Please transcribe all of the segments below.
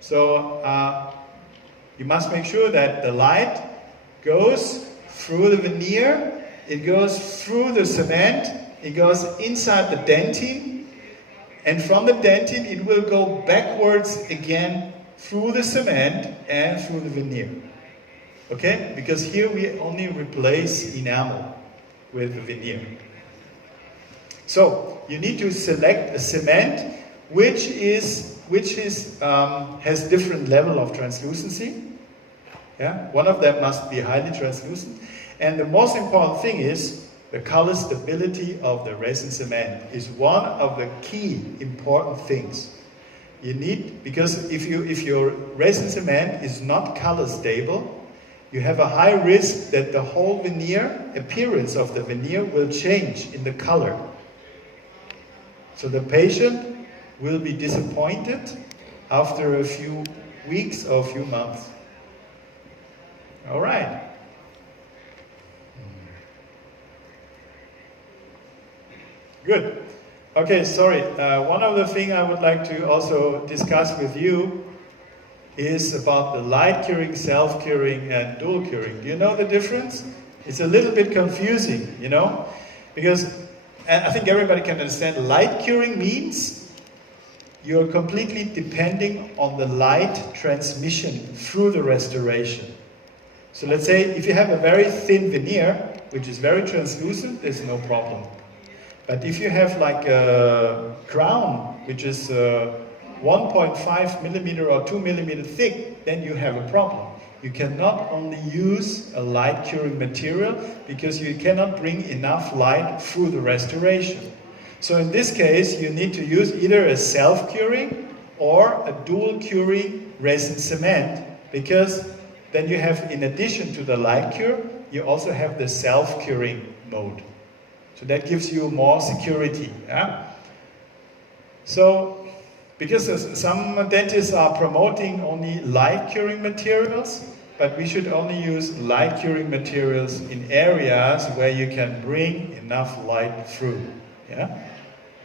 So you must make sure that the light goes through the veneer, it goes through the cement, it goes inside the dentine, and from the dentine it will go backwards again through the cement and through the veneer. Okay? Because here we only replace enamel with the veneer. So you need to select a cement which has different level of translucency. Yeah? One of them must be highly translucent. And the most important thing is the color stability of the resin cement is one of the key important things. You need, because if your resin cement is not color stable, you have a high risk that the whole veneer, appearance of the veneer will change in the color. So the patient will be disappointed after a few weeks or a few months. All right. Good. Okay, sorry. One other thing I would like to also discuss with you is about the light curing, self-curing, and dual curing. Do you know the difference? It's a little bit confusing, you know? Because I think everybody can understand light curing means you're completely depending on the light transmission through the restoration. So let's say if you have a very thin veneer, which is very translucent, there's no problem. But if you have like a crown, which is 1.5 millimeter or 2 millimeter thick, then you have a problem. You cannot only use a light curing material because you cannot bring enough light through the restoration. So in this case, you need to use either a self-curing or a dual curing resin cement, because then you have, in addition to the light cure, you also have the self-curing mode. So that gives you more security. Yeah? So, because some dentists are promoting only light curing materials, but we should only use light curing materials in areas where you can bring enough light through. Yeah?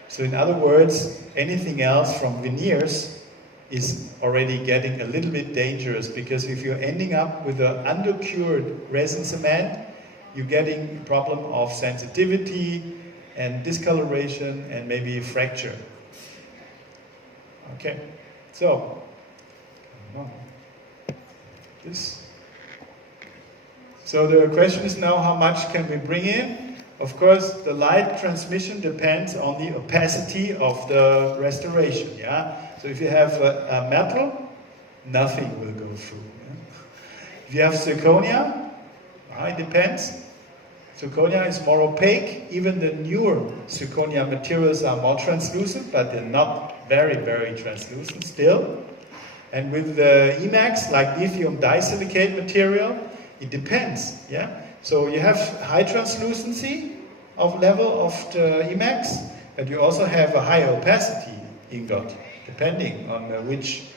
So in other words, anything else from veneers is already getting a little bit dangerous, because if you're ending up with an undercured resin cement, you're getting a problem of sensitivity and discoloration and maybe fracture. Okay, so So the question is now, how much can we bring in? Of course, the light transmission depends on the opacity of the restoration. Yeah. So if you have a metal, nothing will go through. Yeah? If you have zirconia, it depends. Zirconia is more opaque. Even the newer zirconia materials are more translucent, but they're not very, very translucent still. And with the Emax, like lithium disilicate material, it depends. Yeah. So you have high translucency of level of the Emax, but you also have a high opacity ingot, depending on which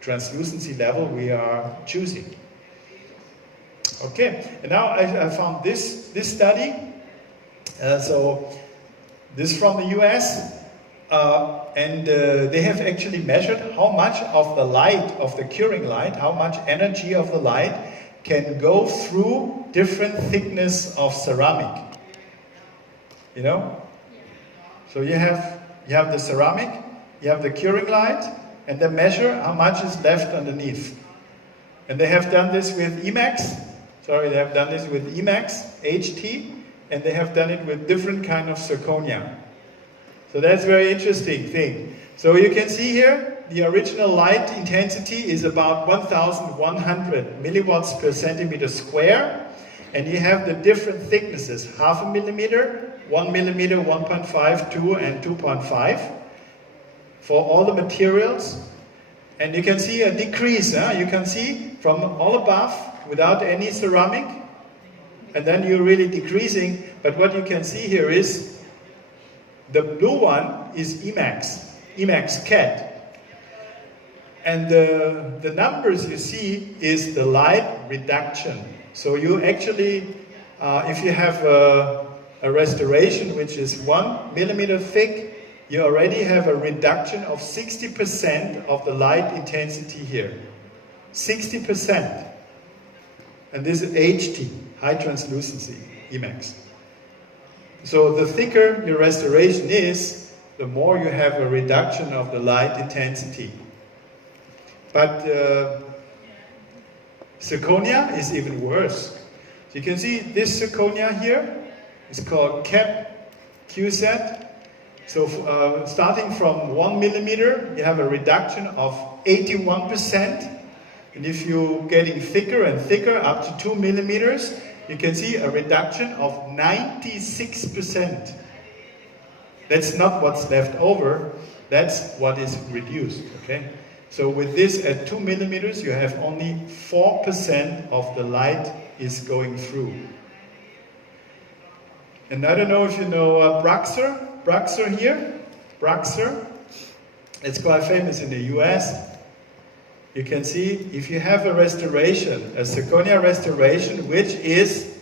translucency level we are choosing. Okay, and now I found this study. So this is from the US, and they have actually measured how much of the light, of the curing light, how much energy of the light can go through different thickness of ceramic. You know? So you have the ceramic, you have the curing light, and they measure how much is left underneath. And they have done this with Emax. They have done this with Emax, HT, and they have done it with different kind of zirconia. So that's a very interesting thing. So you can see here, the original light intensity is about 1,100 milliwatts per centimeter square, and you have the different thicknesses, 0.5 millimeter, 1 millimeter, 1.5, 2, and 2.5 for all the materials. And you can see a decrease. You can see from all above, without any ceramic, and then you're really decreasing. But what you can see here is the blue one is Emax CAT. And the numbers you see is the light reduction. So you actually, if you have a restoration which is 1 millimeter thick, you already have a reduction of 60% of the light intensity here. 60%. And this is HT, high translucency, Emax. So the thicker your restoration is, the more you have a reduction of the light intensity. But zirconia is even worse. So you can see this zirconia here is called CAP QZ. So starting from 1 millimeter, you have a reduction of 81%. And if you're getting thicker and thicker, up to 2 millimeters, you can see a reduction of 96%. That's not what's left over, that's what is reduced, okay? So with this at 2 millimeters, you have only 4% of the light is going through. And I don't know if you know Braxer here, Braxer. It's quite famous in the US. You can see if you have a restoration, a zirconia restoration, which is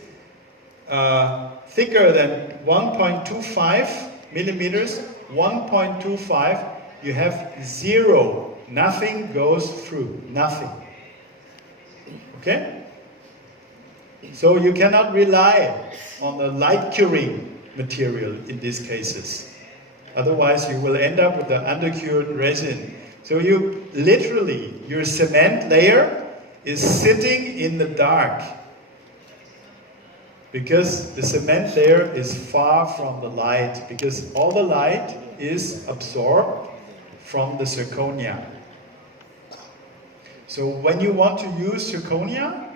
thicker than 1.25 millimeters, 1.25, you have zero. Nothing goes through, nothing. Okay? So you cannot rely on the light curing material in these cases. Otherwise you will end up with an undercured resin. So you literally, your cement layer is sitting in the dark because the cement layer is far from the light, because all the light is absorbed from the zirconia. So when you want to use zirconia,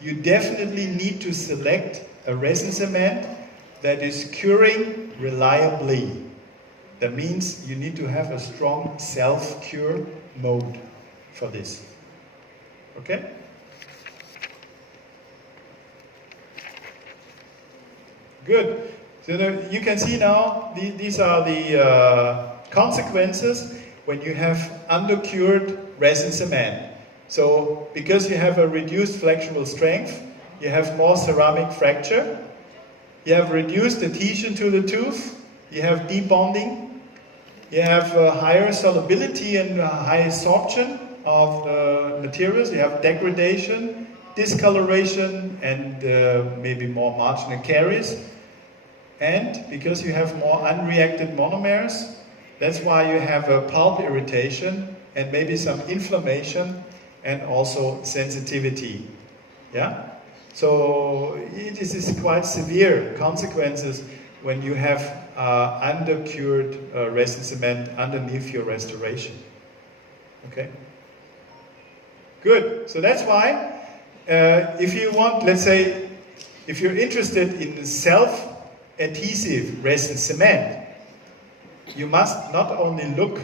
you definitely need to select a resin cement that is curing reliably. That means you need to have a strong self-cure mode for this. Okay? Good. So you can see now, these are the consequences when you have undercured resin cement. So, because you have a reduced flexible strength, you have more ceramic fracture, you have reduced adhesion to the tooth, you have debonding, you have higher solubility and high absorption of materials, you have degradation, discoloration, and maybe more marginal caries. And because you have more unreacted monomers, that's why you have a pulp irritation and maybe some inflammation and also sensitivity. Yeah? So this is quite severe consequences when you have undercured resin cement underneath your restoration. Okay? Good. So that's why if you want, let's say, if you're interested in self-adhesive resin cement, you must not only look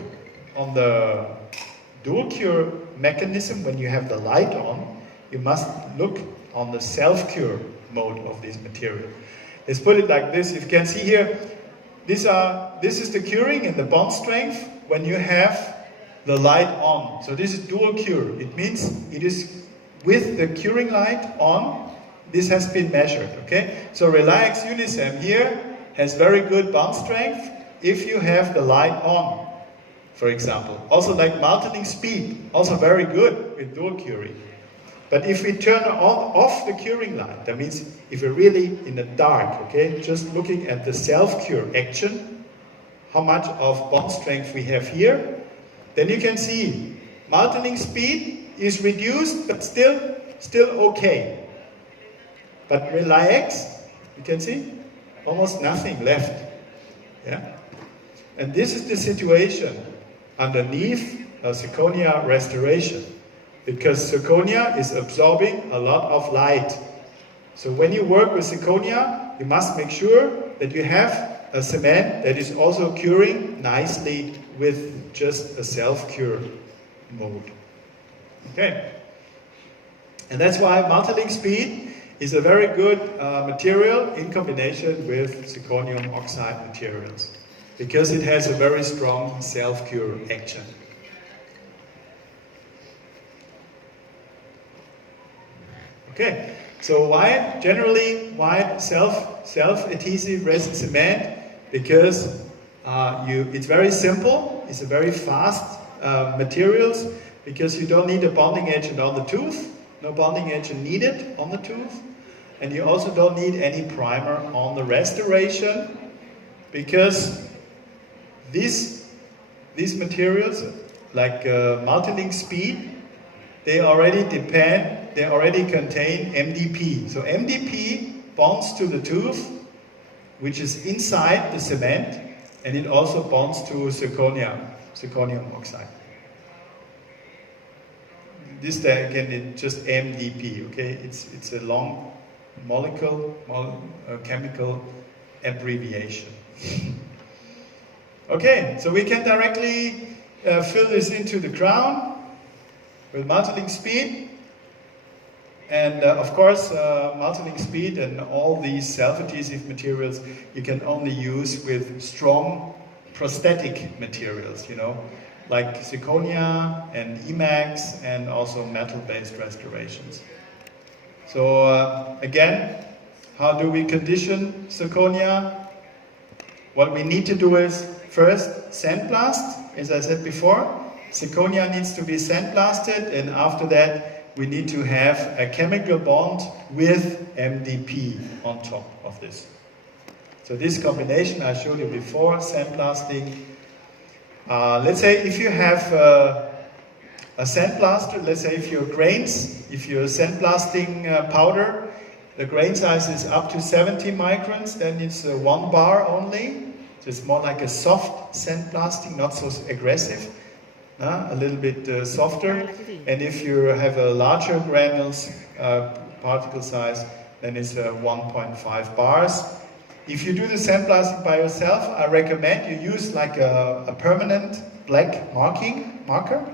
on the dual cure mechanism when you have the light on, you must look on the self-cure mode of this material. Let's put it like this. You can see here, this is the curing and the bond strength when you have the light on. So this is dual cure. It means it is with the curing light on, this has been measured, okay? So Relax Unisem here has very good bond strength if you have the light on, for example. Also like Martening Speed, also very good with dual curing. But if we turn off the curing light, that means if we're really in the dark, okay, just looking at the self-cure action, how much of bond strength we have here, then you can see Martening Speed is reduced, but still okay. But Relax, you can see, almost nothing left. Yeah? And this is the situation underneath a zirconia restoration. Because zirconia is absorbing a lot of light. So when you work with zirconia, you must make sure that you have a cement that is also curing nicely with just a self-cure mode. Okay. And that's why Martening Speed is a very good material in combination with zirconium oxide materials. Because it has a very strong self-cure action. Okay, so why self-adhesive resin cement? Because It's very simple. It's a very fast materials because you don't need a bonding agent on the tooth. No bonding agent needed on the tooth. And you also don't need any primer on the restoration because these materials, like multi-link speed, they already contain MDP. So MDP bonds to the tooth, which is inside the cement, and it also bonds to zirconium oxide. This again is just MDP, okay? It's a long chemical abbreviation. Okay, so we can directly fill this into the crown with multi-link speed. And of course, multi-link speed and all these self-adhesive materials you can only use with strong prosthetic materials, you know, like zirconia and Emax and also metal-based restorations. So again, how do we condition zirconia? What we need to do is first sandblast, as I said before. Zirconia needs to be sandblasted, and after that we need to have a chemical bond with MDP on top of this. So this combination I showed you before, sandblasting. Let's say if you have a sandblaster, let's say if you're sandblasting powder, the grain size is up to 70 microns, then it's 1 bar only. So it's more like a soft sandblasting, not so aggressive, a little bit softer. And if you have a larger granules particle size, then it's 1.5 bars. If you do the sandblasting by yourself, I recommend you use like a permanent black marker,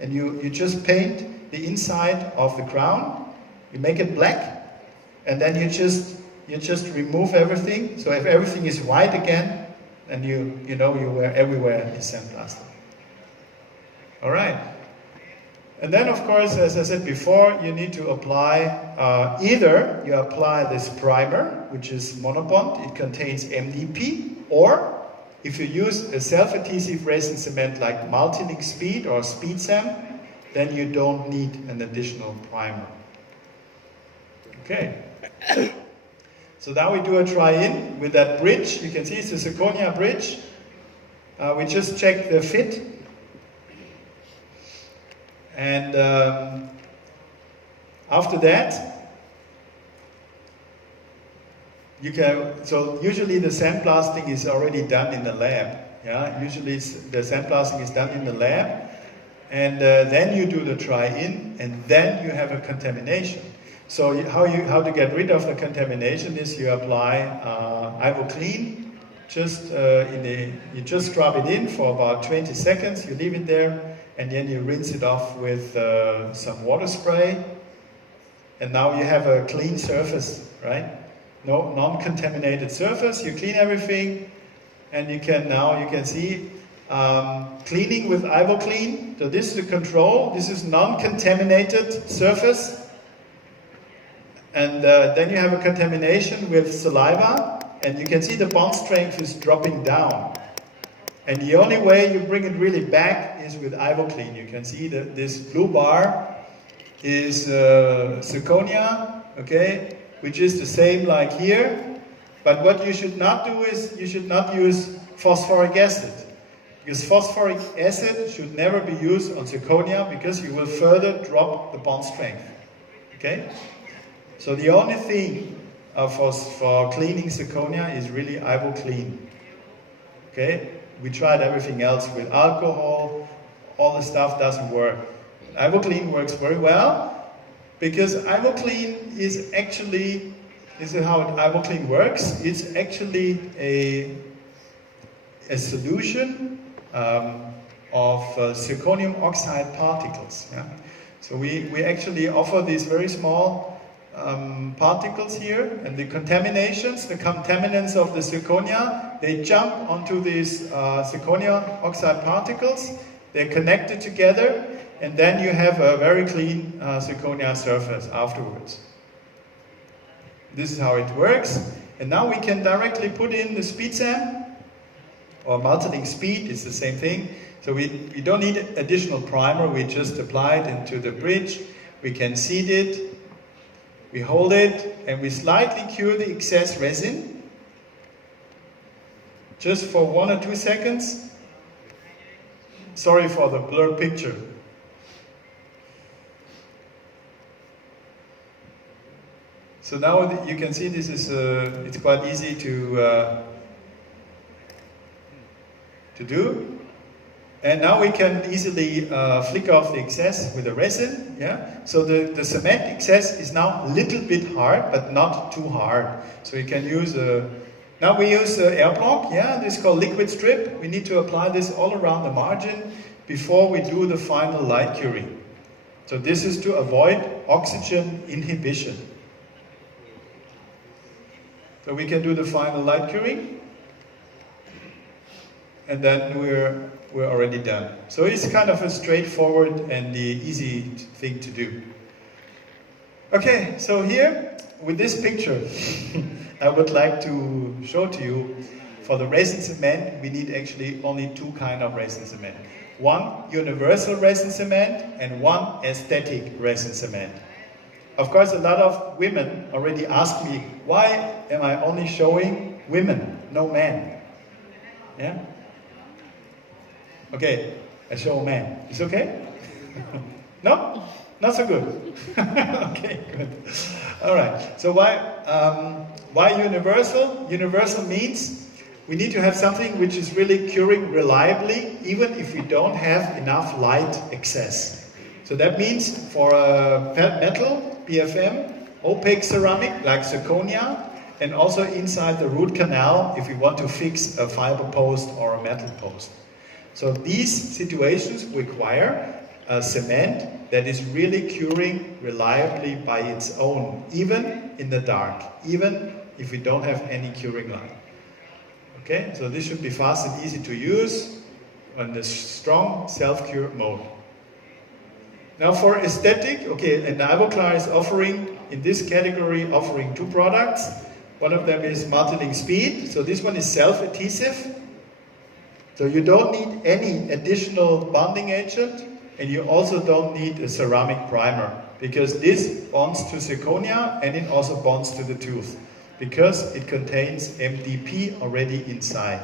and you just paint the inside of the crown. You make it black, and then you just remove everything. So if everything is white again, then you know where everywhere is sandblasted. All right. And then, of course, as I said before, you need to apply, either you apply this primer, which is monobond, it contains MDP, or if you use a self-adhesive resin cement like multi-link speed or speed SAM, then you don't need an additional primer. Okay. So now we do a try-in with that bridge. You can see it's a zirconia bridge. We just check the fit. And after that, you can, so usually the sandblasting is already done in the lab. Yeah, usually the sandblasting is done in the lab. And then you do the try-in, and then you have a contamination. So how to get rid of the contamination is you apply Ivoclean. You just rub it in for about 20 seconds. You leave it there, and then you rinse it off with some water spray. And now you have a clean surface, right? No non-contaminated surface. You clean everything, and you can see cleaning with Ivoclean. So this is the control. This is non-contaminated surface. And then you have a contamination with saliva, and you can see the bond strength is dropping down. And the only way you bring it really back is with Ivoclean. You can see that this blue bar is zirconia, okay, which is the same like here. But what you should not do is you should not use phosphoric acid, because phosphoric acid should never be used on zirconia because you will further drop the bond strength. Okay. So the only thing for cleaning zirconia is really Ivoclean. Okay? We tried everything else with alcohol, all the stuff doesn't work. Ivoclean works very well because Ivoclean is actually, this is how Ivoclean works, it's actually a solution of zirconium oxide particles. Yeah? So we actually offer these very small particles here, and the contaminants of the zirconia, they jump onto these zirconia oxide particles, they're connected together, and then you have a very clean zirconia surface afterwards. This is how it works, and now we can directly put in the speed SAM, Or multiplying speed is the same thing. So we don't need additional primer, we just apply it into the bridge, we can seed it, we hold it, and we slightly cure the excess resin, just for 1 or 2 seconds. Sorry for the blur picture. So now you can see this is, it's quite easy to do. And now we can easily flick off the excess with the resin. Yeah? So the cement excess is now a little bit hard, but not too hard. So you can use now we use air block. Yeah, this is called liquid strip. We need to apply this all around the margin before we do the final light curing. So this is to avoid oxygen inhibition. So we can do the final light curing, and then we're already done. So it's kind of a straightforward and the easy thing to do. Okay, so here with this picture, I would like to show to you, for the resin cement, we need actually only 2 kinds of resin cement. One universal resin cement and one aesthetic resin cement. Of course, a lot of women already ask me, why am I only showing women, no men? Yeah? Okay, I show men. Is okay? No? Not so good. Okay, good. All right. So why universal? Universal means we need to have something which is really curing reliably, even if we don't have enough light excess. So that means for a metal, PFM, opaque ceramic like zirconia, and also inside the root canal if we want to fix a fiber post or a metal post. So these situations require a cement that is really curing reliably by its own, even in the dark, even if we don't have any curing light. Okay, so this should be fast and easy to use on the strong self-cure mode. Now for aesthetic, okay, and Ivoclar is offering, in this category, offering 2 products. One of them is multi-link speed, so this one is self-adhesive. So you don't need any additional bonding agent, and you also don't need a ceramic primer, because this bonds to zirconia and it also bonds to the tooth, because it contains MDP already inside.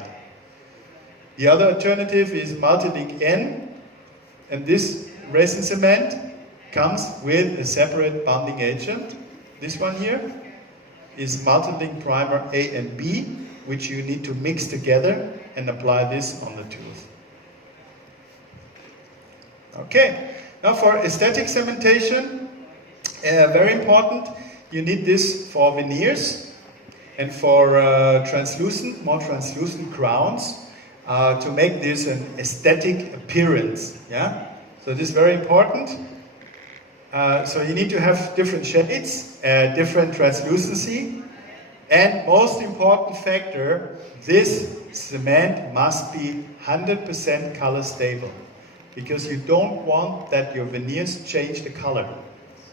The other alternative is multi-link N, and this resin cement comes with a separate bonding agent. This one here is multi-link primer A and B, which you need to mix together and apply this on the tooth. Okay, now for aesthetic cementation, very important, you need this for veneers and for more translucent crowns to make this an aesthetic appearance. Yeah, so this is very important. So you need to have different shades, different translucency, and most important factor, this cement must be 100% color stable, because you don't want that your veneers change the color.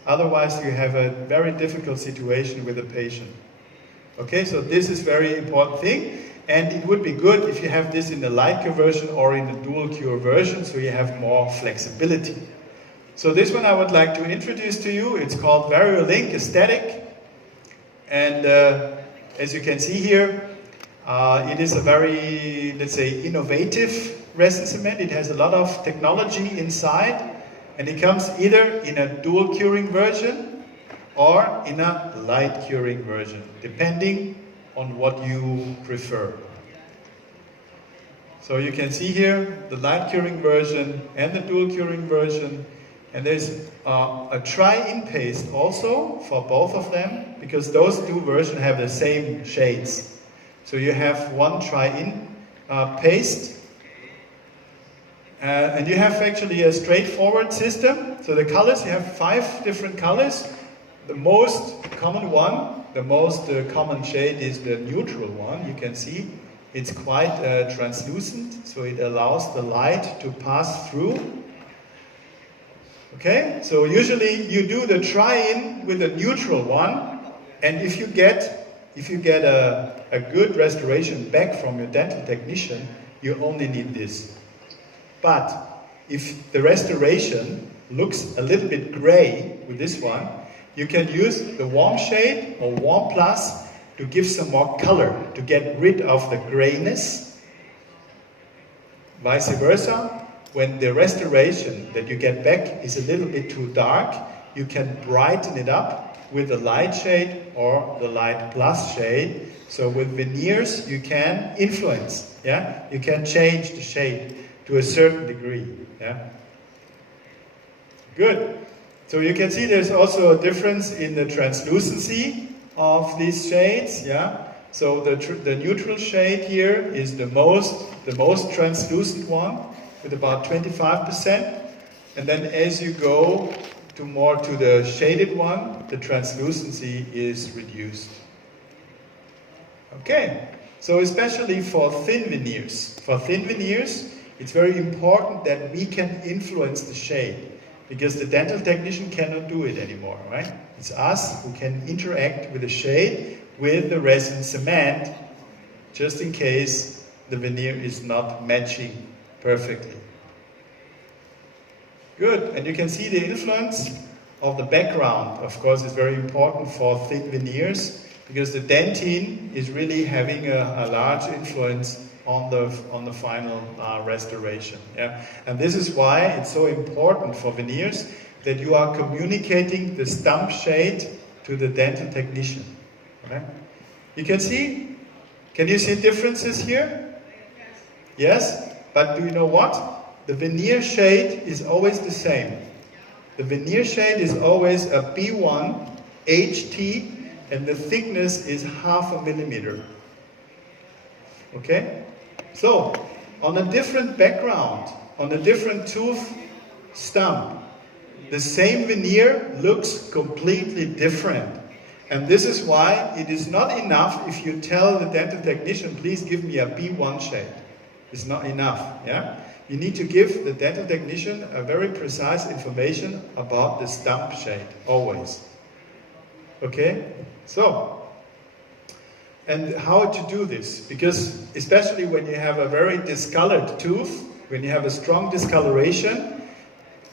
Otherwise you have a very difficult situation with the patient. Okay, so this is very important thing, and it would be good if you have this in the light cure version or in the dual cure version, so you have more flexibility. So this one I would like to introduce to you. It's called VarioLink Aesthetic, and as you can see here, it is a very, let's say, innovative resin cement. It has a lot of technology inside, and it comes either in a dual curing version or in a light curing version, depending on what you prefer. So you can see here the light curing version and the dual curing version, and there's a try-in paste also for both of them, because those 2 versions have the same shades. So you have one try-in paste, and you have actually a straightforward system. So the colors, you have 5 different colors. The most common one, the most common shade is the neutral one. You can see it's quite translucent, so it allows the light to pass through. Okay, so usually you do the try-in with a neutral one, and if you get a good restoration back from your dental technician, you only need this. But if the restoration looks a little bit gray with this one, you can use the warm shade or warm plus to give some more color, to get rid of the grayness. Vice versa, when the restoration that you get back is a little bit too dark, you can brighten it up with the light shade or the light plus shade. So with veneers you can influence, yeah? You can change the shade to a certain degree, yeah? Good. So you can see there's also a difference in the translucency of these shades, yeah? So the neutral shade here is the most translucent one with about 25%. And then as you go to the shaded one, the translucency is reduced. Okay, so especially for thin veneers. For thin veneers, it's very important that we can influence the shade, because the dental technician cannot do it anymore, right? It's us who can interact with the shade, with the resin cement, just in case the veneer is not matching perfectly. Good, and you can see the influence of the background, of course, is very important for thin veneers, because the dentine is really having a large influence on the final restoration. Yeah? And this is why it's so important for veneers that you are communicating the stump shade to the dental technician. Okay? You can see? Can you see differences here? Yes? But do you know what? The veneer shade is always the same. The veneer shade is always a B1 HT, and the thickness is 0.5 millimeter. Okay? So, on a different background, on a different tooth stump, the same veneer looks completely different. And this is why it is not enough if you tell the dental technician, please give me a B1 shade. It's not enough, yeah? You need to give the dental technician a very precise information about the stump shade, always. Okay? So, and how to do this? Because especially when you have a very discolored tooth, when you have a strong discoloration,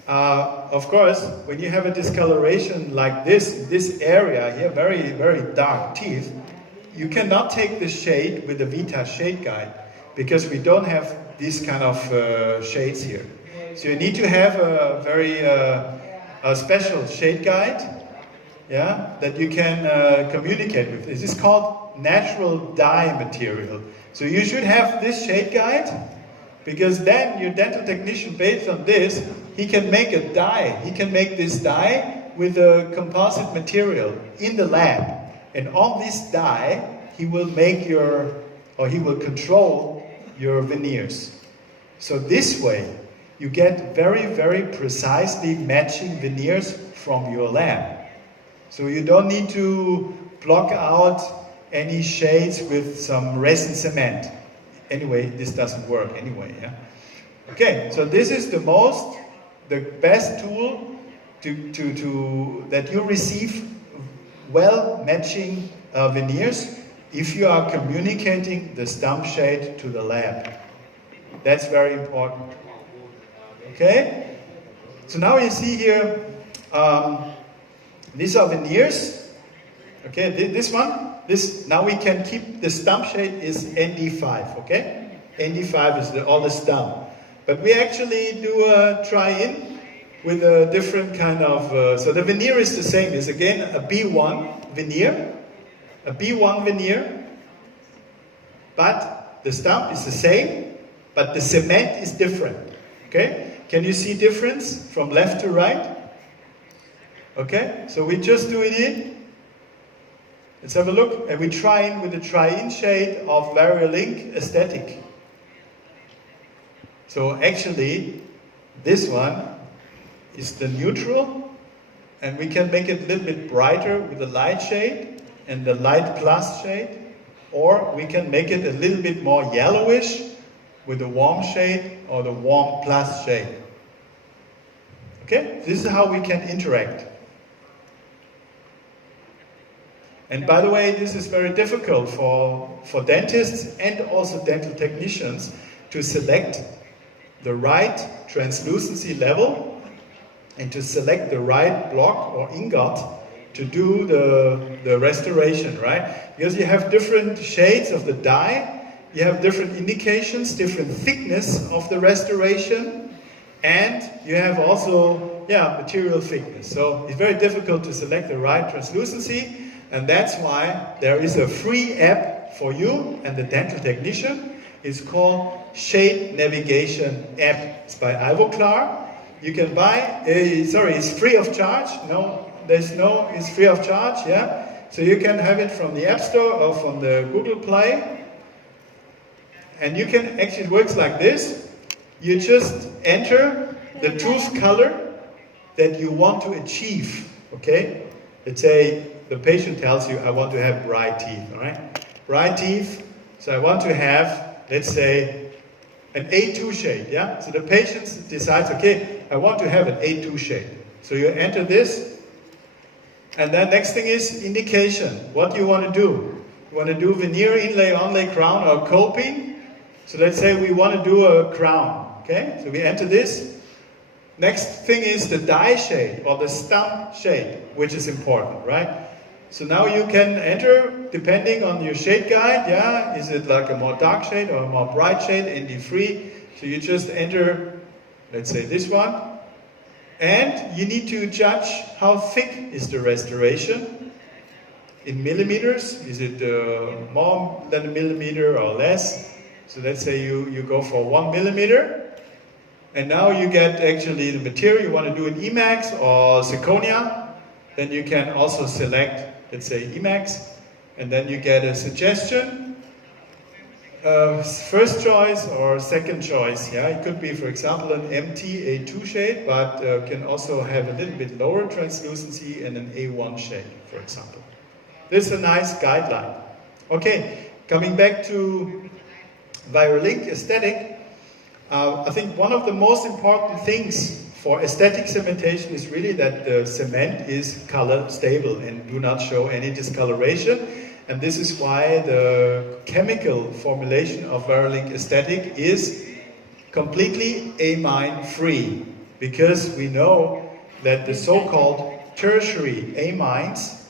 of course, when you have a discoloration like this area here, very, very dark teeth, you cannot take the shade with the Vita shade guide, because we don't have these kind of shades here. So you need to have a very a special shade guide, yeah, that you can communicate with. This is called natural dye material. So you should have this shade guide, because then your dental technician, based on this, he can make a dye. He can make this dye with a composite material in the lab. And on this dye, he will make he will control your veneers. So this way, you get very, very precisely matching veneers from your lab. So you don't need to block out any shades with some resin cement. Anyway, this doesn't work anyway, yeah? Okay, so this is the best tool that you receive well-matching veneers if you are communicating the stump shade to the lab. That's very important. Okay? So now you see here, these are veneers. Okay, this one, now we can keep, the stump shade is ND5, okay? ND5 is all the stump. But we actually do a try-in with a different kind of, so the veneer is the same. It's again a B1 veneer, but the stump is the same, but the cement is different, okay? Can you see difference from left to right? Okay, so we just do it in. Let's have a look, and we try in with the try-in shade of Variolink Aesthetic. So actually, this one is the neutral, and we can make it a little bit brighter with the light shade and the light plus shade, or we can make it a little bit more yellowish with the warm shade or the warm plus shade. Okay, this is how we can interact. And by the way, this is very difficult for dentists and also dental technicians, to select the right translucency level and to select the right block or ingot to do the restoration, right? Because you have different shades of the dye, you have different indications, different thickness of the restoration, and you have also, material thickness. So it's very difficult to select the right translucency, and that's why there is a free app for you and the dental technician. It's called Shade Navigation app. It's by Ivoclar. You can buy, it's free of charge. It's free of charge, So you can have it from the App Store or from the Google Play. And you can, actually it works like this. You just enter the tooth color that you want to achieve, okay? Let's say the patient tells you, I want to have bright teeth, all right? Bright teeth, so I want to have, let's say, an A2 shade, So the patient decides, okay, I want to have an A2 shade. So you enter this, and then next thing is indication. What do you want to do? You want to do veneer, inlay, onlay, crown, or coping? So let's say we want to do a crown, okay? So we enter this. Next thing is the dye shade, or the stump shade, which is important, right? So now you can enter, depending on your shade guide, is it like a more dark shade or a more bright shade, ND free? So you just enter, let's say this one. And you need to judge how thick is the restoration in millimeters. Is it more than a millimeter or less? So let's say you go for 1 millimeter. And now you get actually the material you want to do in Emax or zirconia. Then you can also select, let's say, Emax. And then you get a suggestion. First choice or second choice, It could be, for example, an MT A2 shade, but can also have a little bit lower translucency and an A1 shade, for example. This is a nice guideline. Okay, coming back to Virolink aesthetic, I think one of the most important things for aesthetic cementation is really that the cement is color stable and do not show any discoloration. And this is why the chemical formulation of Virolink aesthetic is completely amine free. Because we know that the so-called tertiary amines